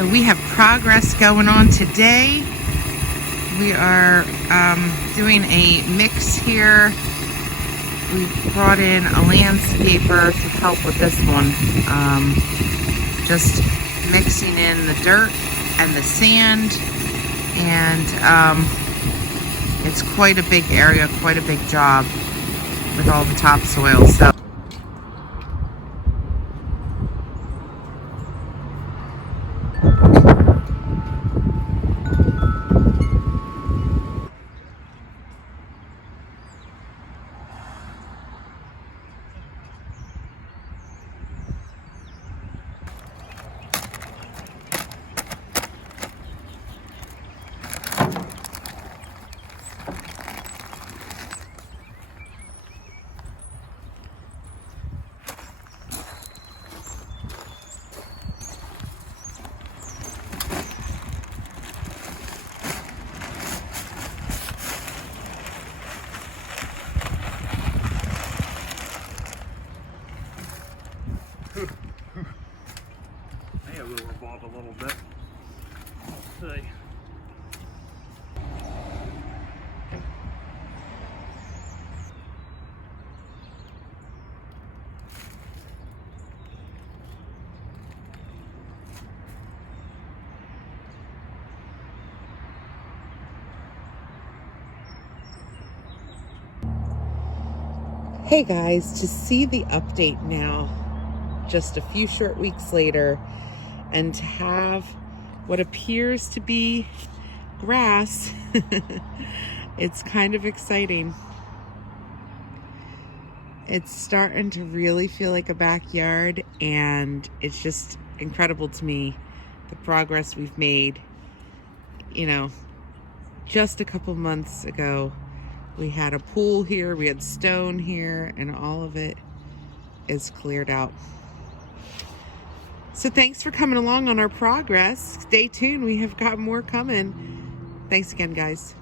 So we have progress going on today. We are doing a mix here. We brought in a landscaper to help with this one. Just mixing in the dirt and the sand, and it's quite a big area, quite a big job with all the topsoil. So I will revolve a little bit. Let's see. hey guys, to see the update now, just a few short weeks later, and to have what appears to be grass, it's kind of exciting. It's starting to really feel like a backyard, and it's just incredible to me, the progress we've made. You know, just a couple months ago, we had a pool here, we had stone here, and all of it is cleared out. So thanks for coming along on our progress. Stay tuned, we have got more coming. Thanks again, guys.